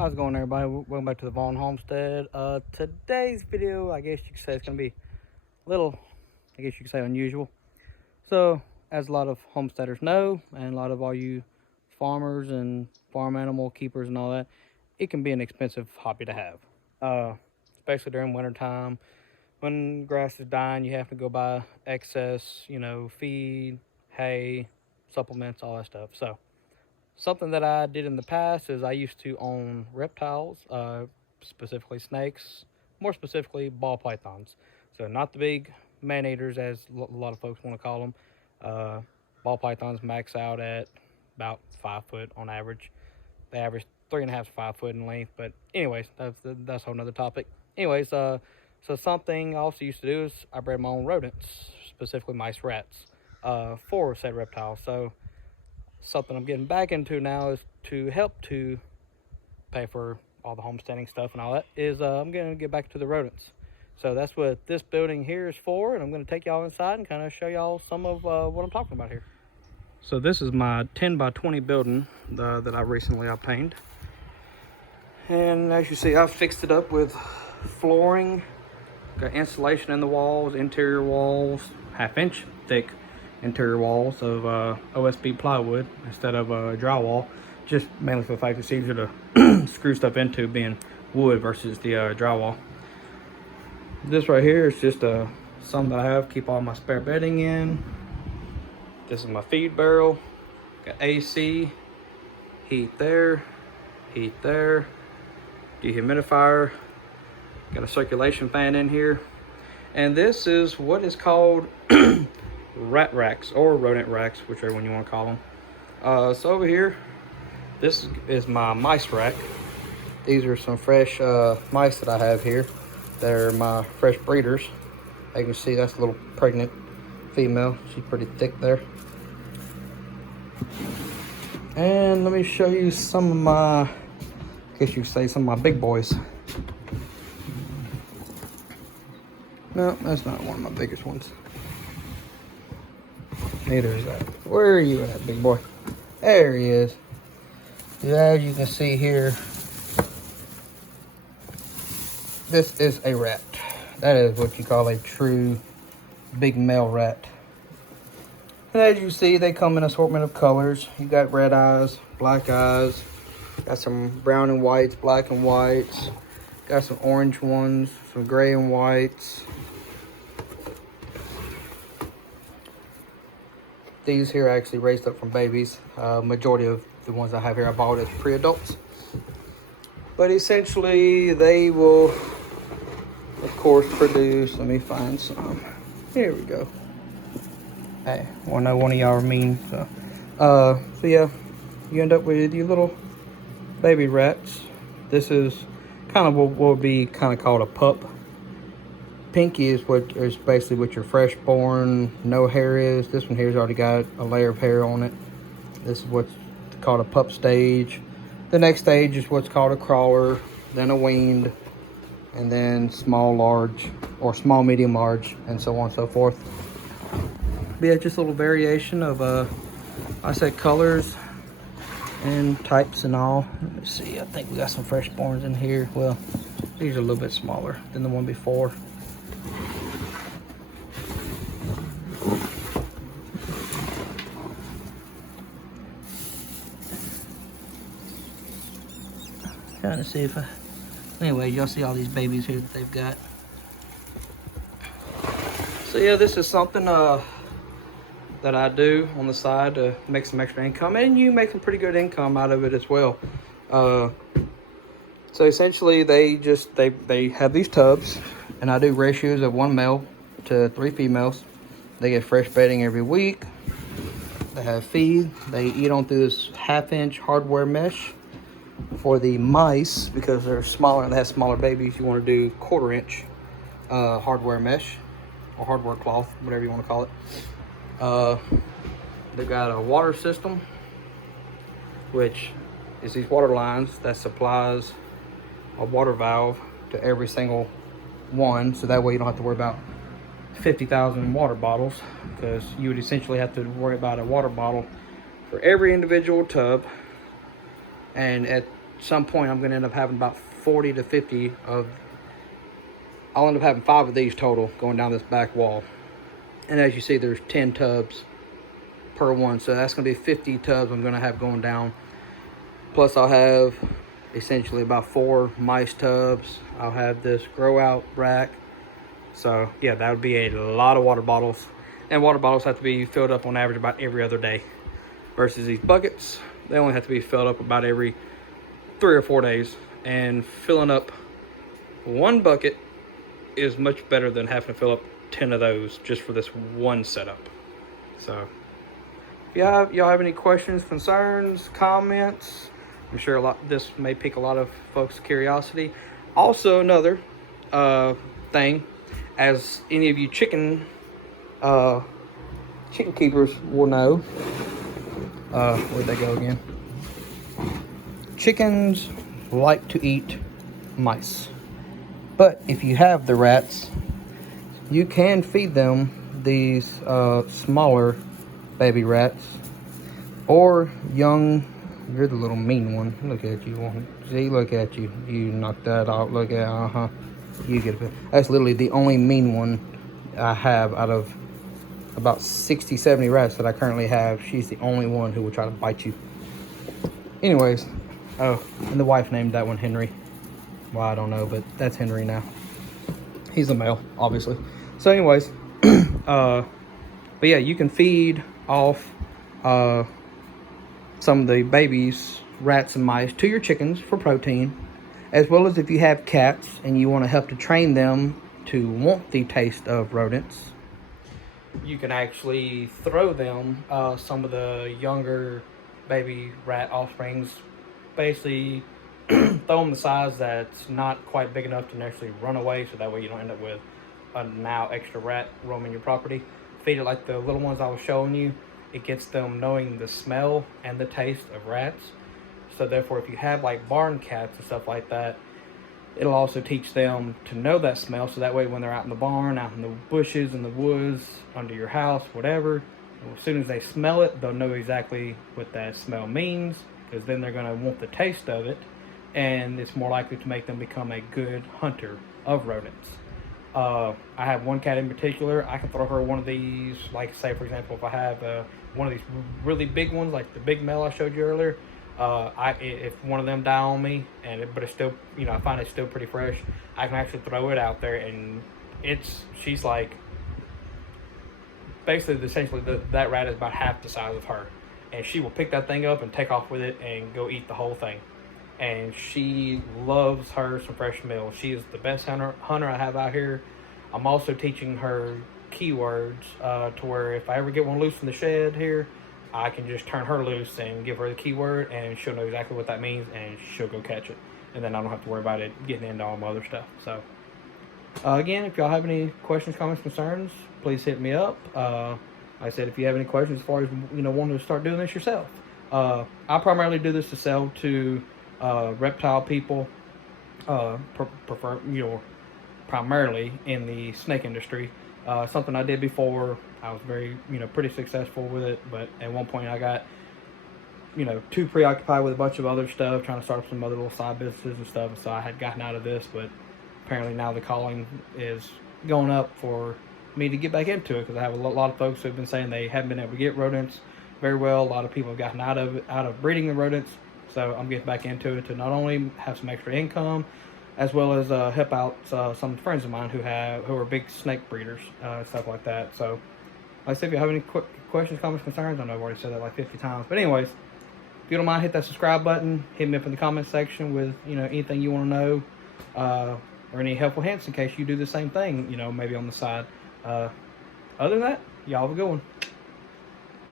How's it going, everybody? Welcome back to the Homestead. Today's video, I guess you could say, it's going to be a little, I guess you could say, unusual. So, as a lot of homesteaders know, and a lot of all you farmers and farm animal keepers and all that, it can be an expensive hobby to have. Especially during wintertime, when grass is dying, you have to go buy excess, feed, hay, supplements, all that stuff. So, something that I did in the past is I used to own reptiles, specifically snakes, more specifically ball pythons. So not the big man-eaters, as a lot of folks want to call them. Ball pythons max out at about 5 foot on average. They average 3.5 to 5 foot in length. But anyways, that's a whole nother topic. Anyways, so something I also used to do is I bred my own rodents, specifically mice, rats, for said reptiles. So something I'm getting back into now is to help to pay for all the homesteading stuff and all that is I'm going to get back to the rodents. So that's what this building here is for, and I'm going to take y'all inside and kind of show y'all some of what I'm talking about here. So this is my 10 by 20 building that I recently obtained. And as you see, I've fixed it up with flooring, got insulation in the walls, interior walls, 1/2 inch thick interior walls of OSB plywood instead of drywall, just mainly for the fact it's easier to screw stuff into being wood versus the drywall. This right here is just something that I have keep all my spare bedding in. This is my feed barrel, got AC, heat there, dehumidifier, got a circulation fan in here, and this is what is called rat racks or rodent racks, whichever one you want to call them. So over here, this is my mice rack. These are some fresh mice that I have here. They're my fresh breeders. You can see that's a little pregnant female. She's pretty thick there. And let me show you some of my, I guess you could say, some of my big boys. No, that's not one of my biggest ones. Neither is that. Where are you at, big boy? There he is. As you can see here, this is a rat. That is what you call a true big male rat. And as you see, they come in an assortment of colors. You got red eyes, black eyes, got some brown and whites, black and whites, got some orange ones, some gray and whites. These here are actually raised up from babies. Majority of the ones I have here I bought as pre-adults. But essentially they will, of course, produce, let me find some. Here we go. Hey, I know one of y'all are mean. So yeah, you end up with your little baby rats. This is kind of what would be kind of called a pup. Pinky is what is basically what your freshborn no hair is. This one here's already got a layer of hair on it. This is what's called a pup stage. The next stage is what's called a crawler, then a weaned, and then small, large, or small, medium, large, and so on and so forth. But yeah, just a little variation of I said colors and types and all. Let me see, I think we got some freshborns in here. Well, these are a little bit smaller than the one before. Trying to see if anyway, y'all see all these babies here that they've got. So yeah, this is something that I do on the side to make some extra income, and you make some pretty good income out of it as well. So essentially they have these tubs, and I do ratios of 1 male to 3 females. They get fresh bedding every week. They have feed. They eat on through this 1/2 inch hardware mesh. For the mice, because they're smaller and they have smaller babies, you want to do 1/4 inch hardware mesh or hardware cloth, whatever you want to call it. They've got a water system, which is these water lines that supplies a water valve to every single one, so that way you don't have to worry about 50,000 water bottles, because you would essentially have to worry about a water bottle for every individual tub. And some point I'm gonna end up having about 40 to 50 of, I'll end up having 5 of these total going down this back wall. And as you see, there's 10 tubs per one, so that's gonna be 50 tubs I'm gonna have going down. Plus I'll have essentially about 4 mice tubs. I'll have this grow out rack. So yeah, that would be a lot of water bottles. And water bottles have to be filled up on average about every other day. Versus these buckets, they only have to be filled up about every 3 or 4 days. And filling up 1 bucket is much better than having to fill up 10 of those just for this one setup. So if y'all have any questions, concerns, comments, I'm sure this may pique a lot of folks' curiosity. Also, another thing, as any of you chicken keepers will know, where'd they go again? Chickens like to eat mice, but if you have the rats, you can feed them these smaller baby rats or young. You're the little mean one. Look at you. See, look at you. You knocked that out. Look at, you get it. That's literally the only mean one I have out of about 60, 70 rats that I currently have. She's the only one who will try to bite you. Anyways, oh, and the wife named that one Henry. Well, I don't know, but that's Henry now. He's a male, obviously. So anyways, but yeah, you can feed off some of the babies, rats and mice, to your chickens for protein, as well as if you have cats and you want to help to train them to want the taste of rodents, you can actually throw them some of the younger baby rat offsprings. Basically, throw them the size that's not quite big enough to actually run away, so that way you don't end up with a now extra rat roaming your property. Feed it like the little ones I was showing you. It gets them knowing the smell and the taste of rats. So therefore, if you have like barn cats and stuff like that, it'll also teach them to know that smell. So that way when they're out in the barn, out in the bushes, in the woods, under your house, whatever, as soon as they smell it, they'll know exactly what that smell means, because then they're going to want the taste of it, and it's more likely to make them become a good hunter of rodents. I have one cat in particular. I can throw her one of these, like say for example, if I have one of these really big ones, like the big male I showed you earlier, if one of them die on me, but it's still, I find it's still pretty fresh, I can actually throw it out there, and she's like, basically, essentially, that rat is about half the size of her, and she will pick that thing up and take off with it and go eat the whole thing. And she loves her some fresh meal. She is the best hunter I have out here. I'm also teaching her keywords to where if I ever get one loose in the shed here, I can just turn her loose and give her the keyword, and she'll know exactly what that means, and she'll go catch it. And then I don't have to worry about it getting into all my other stuff. So, again, if y'all have any questions, comments, concerns, please hit me up. Like I said, if you have any questions as far as wanting to start doing this yourself, I primarily do this to sell to reptile people, primarily in the snake industry. Something I did before. I was very, pretty successful with it, but at one point I got, too preoccupied with a bunch of other stuff, trying to start up some other little side businesses and stuff, and so I had gotten out of this, but apparently now the calling is going up for me to get back into it, because I have a lot of folks who have been saying they haven't been able to get rodents very well. A lot of people have gotten out of breeding the rodents, so I'm getting back into it to not only have some extra income, as well as help out some friends of mine who are big snake breeders, stuff like that. So, like I said, if you have any questions, comments, concerns, I know I've already said that like 50 times, but anyways, if you don't mind, hit that subscribe button, hit me up in the comment section with anything you want to know, or any helpful hints in case you do the same thing, maybe on the side. Other than that, y'all have a good one.